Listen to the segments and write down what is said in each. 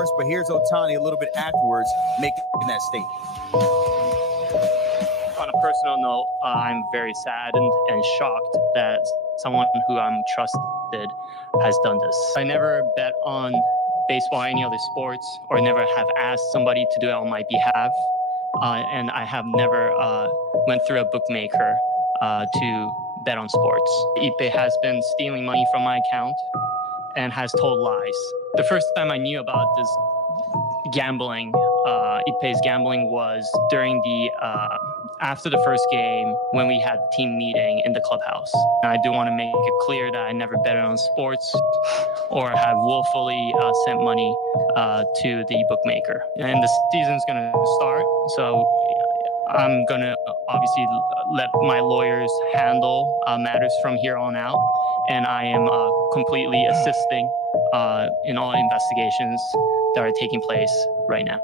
course, but here's Ohtani a little bit afterwards making that statement. On a personal note, I'm very sad and shocked that someone who I'm trusted has done this. I never bet on baseball or any other sports, or never have asked somebody to do it on my behalf. And I have never went through a bookmaker to bet on sports. Ipe has been stealing money from my account and has told lies. The first time I knew about this gambling, Ipe's gambling, was during the after the first game when we had team meeting in the clubhouse. And I do want to make it clear that I never betted on sports or have willfully sent money to the bookmaker. And the season's going to start, so I'm going to obviously let my lawyers handle matters from here on out. And I am completely assisting in all investigations that are taking place right now.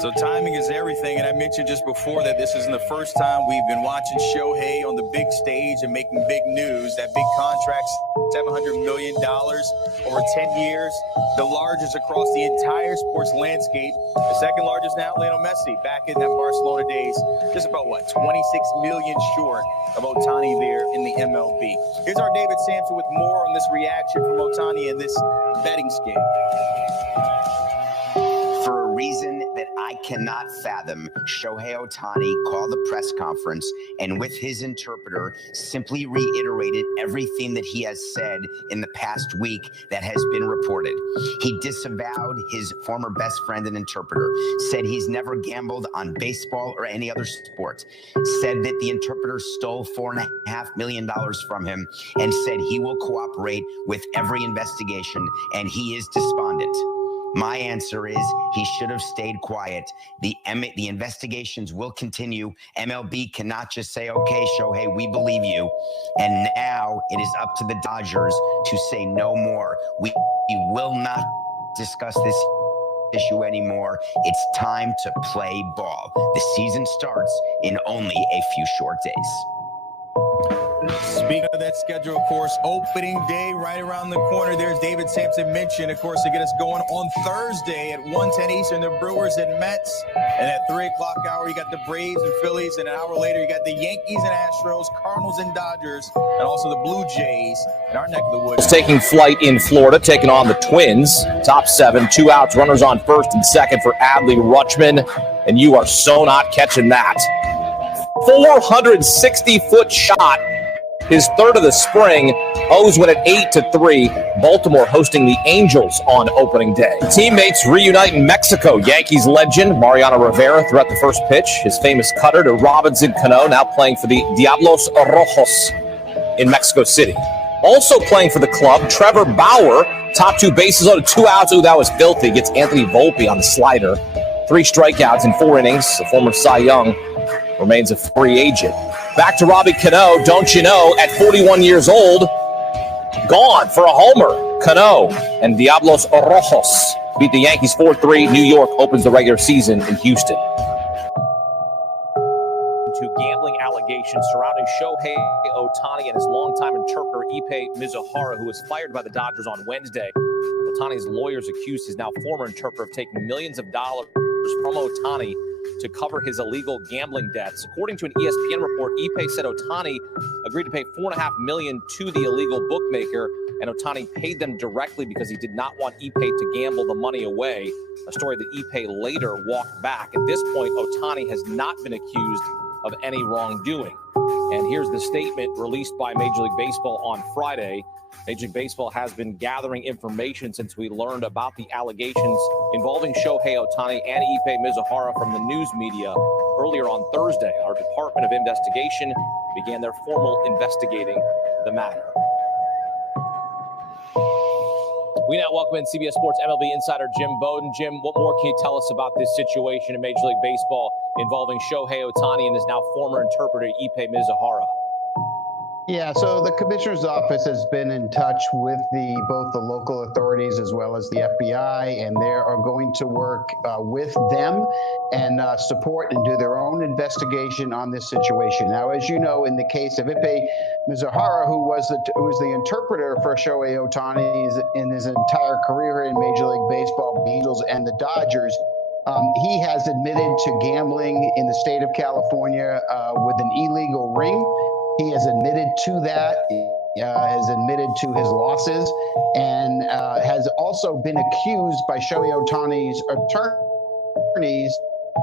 So timing is everything, and I mentioned just before that this isn't the first time we've been watching Shohei on the big stage and making big news. That big contract, $700 million over 10 years, the largest across the entire sports landscape. The second largest now, Lionel Messi, back in that Barcelona days, just about, 26 million short of Ohtani there in the MLB. Here's our David Sampson with more on this reaction from Ohtani in this betting scheme. For a reason that I cannot fathom, Shohei Ohtani called a press conference and with his interpreter simply reiterated everything that he has said in the past week that has been reported. He disavowed his former best friend and interpreter, said he's never gambled on baseball or any other sport, said that the interpreter stole $4.5 million from him, and said he will cooperate with every investigation, and he is despondent. My answer is he should have stayed quiet. The investigations will continue. MLB cannot just say, okay, Shohei, we believe you. And now it is up to the Dodgers to say no more. We will not discuss this issue anymore. It's time to play ball. The season starts in only a few short days. Speaking of that schedule, of course, opening day right around the corner. There's David Sampson mentioned, of course, to get us going on Thursday at 1:10 Eastern, the Brewers and Mets. And at 3 o'clock hour, you got the Braves and Phillies. And an hour later, you got the Yankees and Astros, Cardinals and Dodgers, and also the Blue Jays in our neck of the woods. Taking flight in Florida, taking on the Twins. Top 7, 2 outs, runners on first and second for Adley Rutschman. And you are so not catching that. 460-foot shot. His third of the spring. O's win at 8-3. Baltimore hosting the Angels on opening day. Teammates reunite in Mexico. Yankees legend Mariano Rivera threw out the first pitch. His famous cutter to Robinson Cano, now playing for the Diablos Rojos in Mexico City. Also playing for the club, Trevor Bauer. Top 2 bases loaded, 2 outs. Ooh, that was filthy. Gets Anthony Volpe on the slider. 3 strikeouts in 4 innings. The former Cy Young remains a free agent. Back to Robbie Cano, don't you know, at 41 years old, gone for a homer. Cano and Diablos Rojos beat the Yankees 4-3. New York opens the regular season in Houston. To gambling allegations surrounding Shohei Ohtani and his longtime interpreter Ipe Mizuhara, who was fired by the Dodgers on Wednesday. Ohtani's lawyers accused his now former interpreter of taking millions of dollars from Ohtani to cover his illegal gambling debts. According to an ESPN report, Ipe said Ohtani agreed to pay $4.5 million to the illegal bookmaker, and Ohtani paid them directly because he did not want Ipe to gamble the money away, a story that Ipe later walked back. At this point, Ohtani has not been accused of any wrongdoing. And here's the statement released by Major League Baseball on Friday. Major League Baseball has been gathering information since we learned about the allegations involving Shohei Ohtani and Ipe Mizuhara from the news media. Earlier on Thursday, our Department of Investigation began their formal investigating the matter. We now welcome in CBS Sports MLB insider Jim Bowden. Jim, what more can you tell us about this situation in Major League Baseball involving Shohei Ohtani and his now former interpreter Ipe Mizuhara? Yeah, so the commissioner's office has been in touch with both the local authorities as well as the FBI, and they are going to work with them and support and do their own investigation on this situation. Now, as you know, in the case of Ipe Mizuhara, who was the interpreter for Shohei Ohtani in his entire career in Major League Baseball, the Angels and the Dodgers. He has admitted to gambling in the state of California with an illegal ring. He has admitted to that, has admitted to his losses, and has also been accused by Shohei Ohtani's attorneys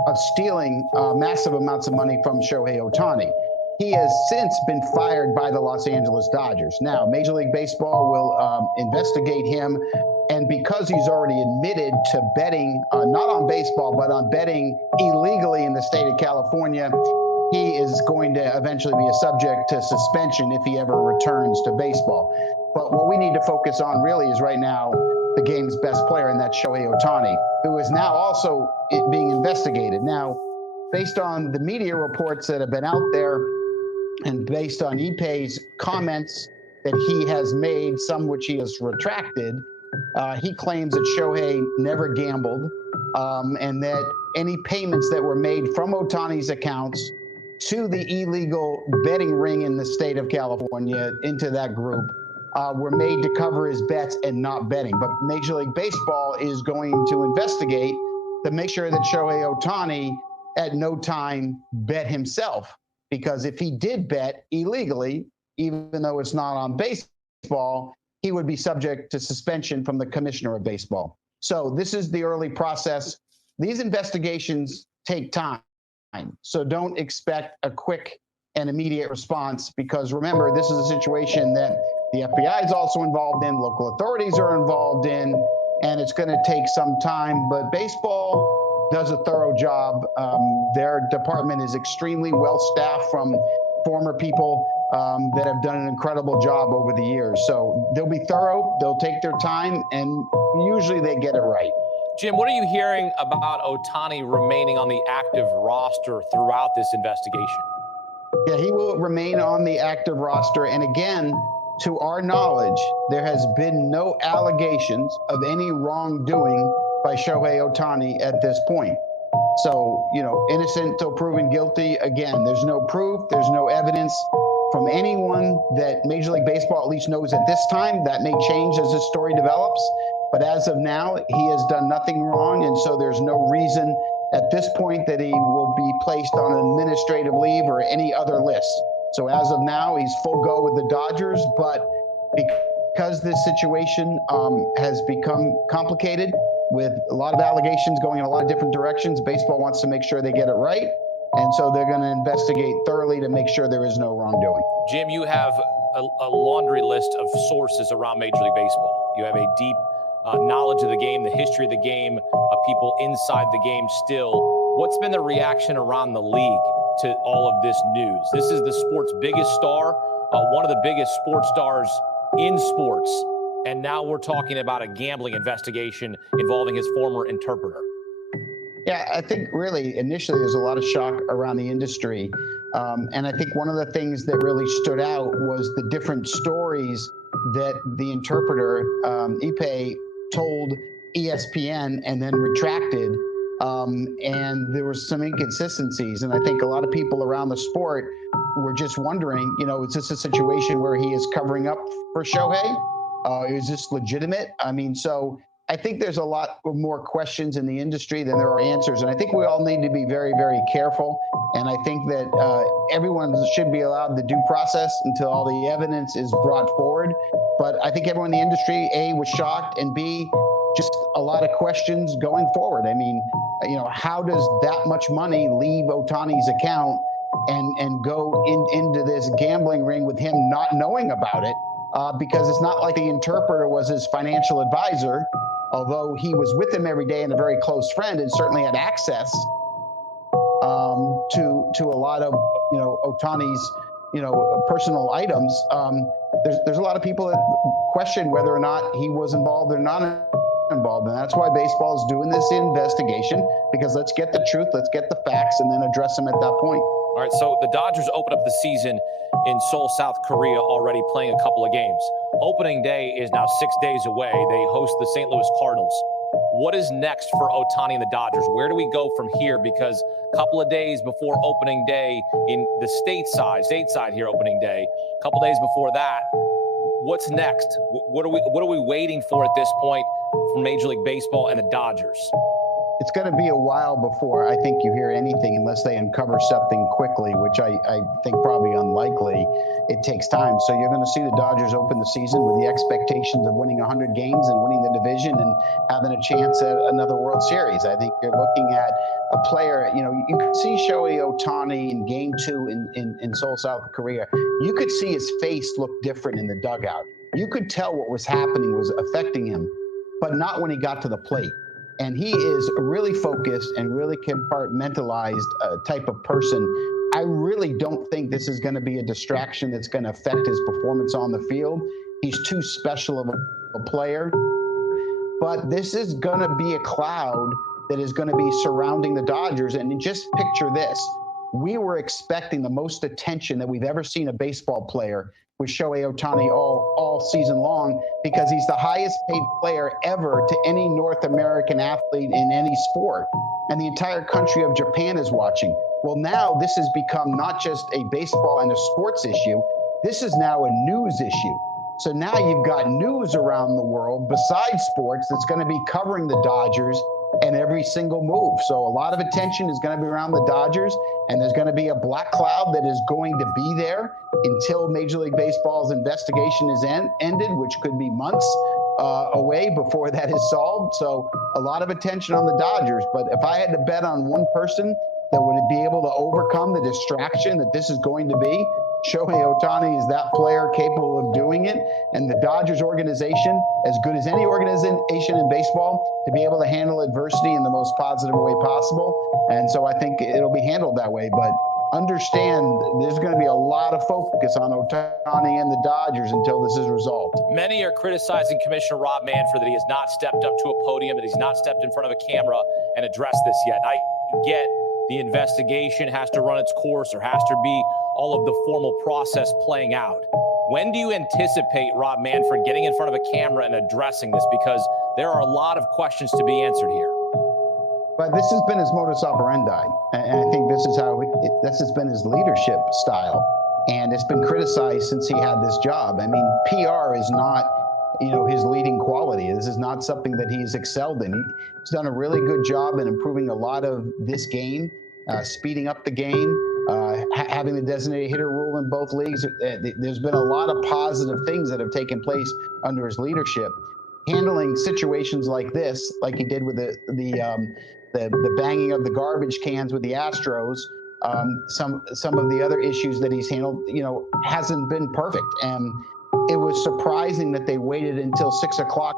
of stealing massive amounts of money from Shohei Ohtani. He has since been fired by the Los Angeles Dodgers. Now, Major League Baseball will investigate him. And because he's already admitted to betting, not on baseball, but on betting illegally in the state of California, he is going to eventually be a subject to suspension if he ever returns to baseball. But what we need to focus on really is right now the game's best player, and that's Shohei Ohtani, who is now also being investigated. Now, based on the media reports that have been out there and based on Ipe's comments that he has made, some which he has retracted, he claims that Shohei never gambled and that any payments that were made from Ohtani's accounts to the illegal betting ring in the state of California into that group were made to cover his bets and not betting. But Major League Baseball is going to investigate to make sure that Shohei Ohtani at no time bet himself. Because if he did bet illegally, even though it's not on baseball, he would be subject to suspension from the commissioner of baseball. So this is the early process. These investigations take time. So don't expect a quick and immediate response, because remember, this is a situation that the FBI is also involved in, local authorities are involved in, and it's going to take some time. But baseball does a thorough job. Their department is extremely well staffed from former people that have done an incredible job over the years. So they'll be thorough, they'll take their time, and usually they get it right. Jim, what are you hearing about Ohtani remaining on the active roster throughout this investigation? Yeah, he will remain on the active roster. And again, to our knowledge, there has been no allegations of any wrongdoing by Shohei Ohtani at this point. So, innocent till proven guilty. Again, there's no proof, there's no evidence from anyone that Major League Baseball at least knows at this time. That may change as this story develops. But as of now, he has done nothing wrong. And so there's no reason at this point that he will be placed on an administrative leave or any other list. So as of now, he's full go with the Dodgers. But because this situation has become complicated with a lot of allegations going in a lot of different directions, baseball wants to make sure they get it right. And so they're going to investigate thoroughly to make sure there is no wrongdoing. Jim, you have a laundry list of sources around Major League Baseball. You have a deep knowledge of the game, the history of the game, people inside the game still. What's been the reaction around the league to all of this news? This is the sport's biggest star, one of the biggest sports stars in sports. And now we're talking about a gambling investigation involving his former interpreter. Yeah, I think really initially there's a lot of shock around the industry. And I think one of the things that really stood out was the different stories that the interpreter, Ipe, told ESPN and then retracted. And there was some inconsistencies. And I think a lot of people around the sport were just wondering, is this a situation where he is covering up for Shohei? Is this legitimate? I mean, so I think there's a lot more questions in the industry than there are answers. And I think we all need to be very, very careful. And I think that everyone should be allowed the due process until all the evidence is brought forward. But I think everyone in the industry, A, was shocked, and B, just a lot of questions going forward. I mean, how does that much money leave Ohtani's account and go into this gambling ring with him not knowing about it? Because it's not like the interpreter was his financial advisor, although he was with him every day and a very close friend and certainly had access to a lot of Ohtani's personal items. There's a lot of people that question whether or not he was involved or not involved, and that's why baseball is doing this investigation, because let's get the truth, let's get the facts, and then address them at that point. All All right, so the Dodgers open up the season in Seoul, South Korea, already playing a couple of games. Opening day is now 6 days away. They host the St. Louis Cardinals. What is next for Ohtani and the Dodgers? Where do we go from here? Because a couple of days before opening day in the stateside here, opening day, a couple days before that, what's next? What are we waiting for at this point from Major League Baseball and the Dodgers? It's going to be a while before I think you hear anything unless they uncover something quickly, which I think probably unlikely. It takes time. So you're going to see the Dodgers open the season with the expectations of winning 100 games and winning the division and having a chance at another World Series. I think you're looking at a player, you could see Shohei Ohtani in Game 2 in Seoul, South Korea. You could see his face look different in the dugout. You could tell what was happening was affecting him, but not when he got to the plate. And he is really focused and really compartmentalized type of person. I really don't think this is going to be a distraction that's going to affect his performance on the field. He's too special of a player. But this is going to be a cloud that is going to be surrounding the Dodgers. And just picture this. We were expecting the most attention that we've ever seen a baseball player with Shohei Ohtani all season long, because he's the highest paid player ever to any North American athlete in any sport. And the entire country of Japan is watching. Well, now this has become not just a baseball and a sports issue. This is now a news issue. So now you've got news around the world besides sports that's going to be covering the Dodgers and every single move. So a lot of attention is going to be around the Dodgers, and there's going to be a black cloud that is going to be there until Major League Baseball's investigation is ended, which could be months away before that is solved. So a lot of attention on the Dodgers. But if I had to bet on one person that would be able to overcome the distraction that this is going to be, Shohei Ohtani is that player capable of doing it. And the Dodgers organization, as good as any organization in baseball, to be able to handle adversity in the most positive way possible. And so I think it'll be handled that way. But understand there's going to be a lot of focus on Ohtani and the Dodgers until this is resolved. Many are criticizing Commissioner Rob Manfred that he has not stepped up to a podium, that he's not stepped in front of a camera and addressed this yet. I get the investigation has to run its course, or has to be all of the formal process playing out. When do you anticipate Rob Manfred getting in front of a camera and addressing this? Because there are a lot of questions to be answered here. But this has been his modus operandi, and I think this is how this has been his leadership style, and it's been criticized since he had this job. I mean, PR is not, his leading quality. This is not something that he's excelled in. He's done a really good job in improving a lot of this game, speeding up the game, having the designated hitter rule in both leagues. There's been a lot of positive things that have taken place under his leadership. Handling situations like this, like he did with the banging of the garbage cans with the Astros, some of the other issues that he's handled, hasn't been perfect. And it was surprising that they waited until 6 o'clock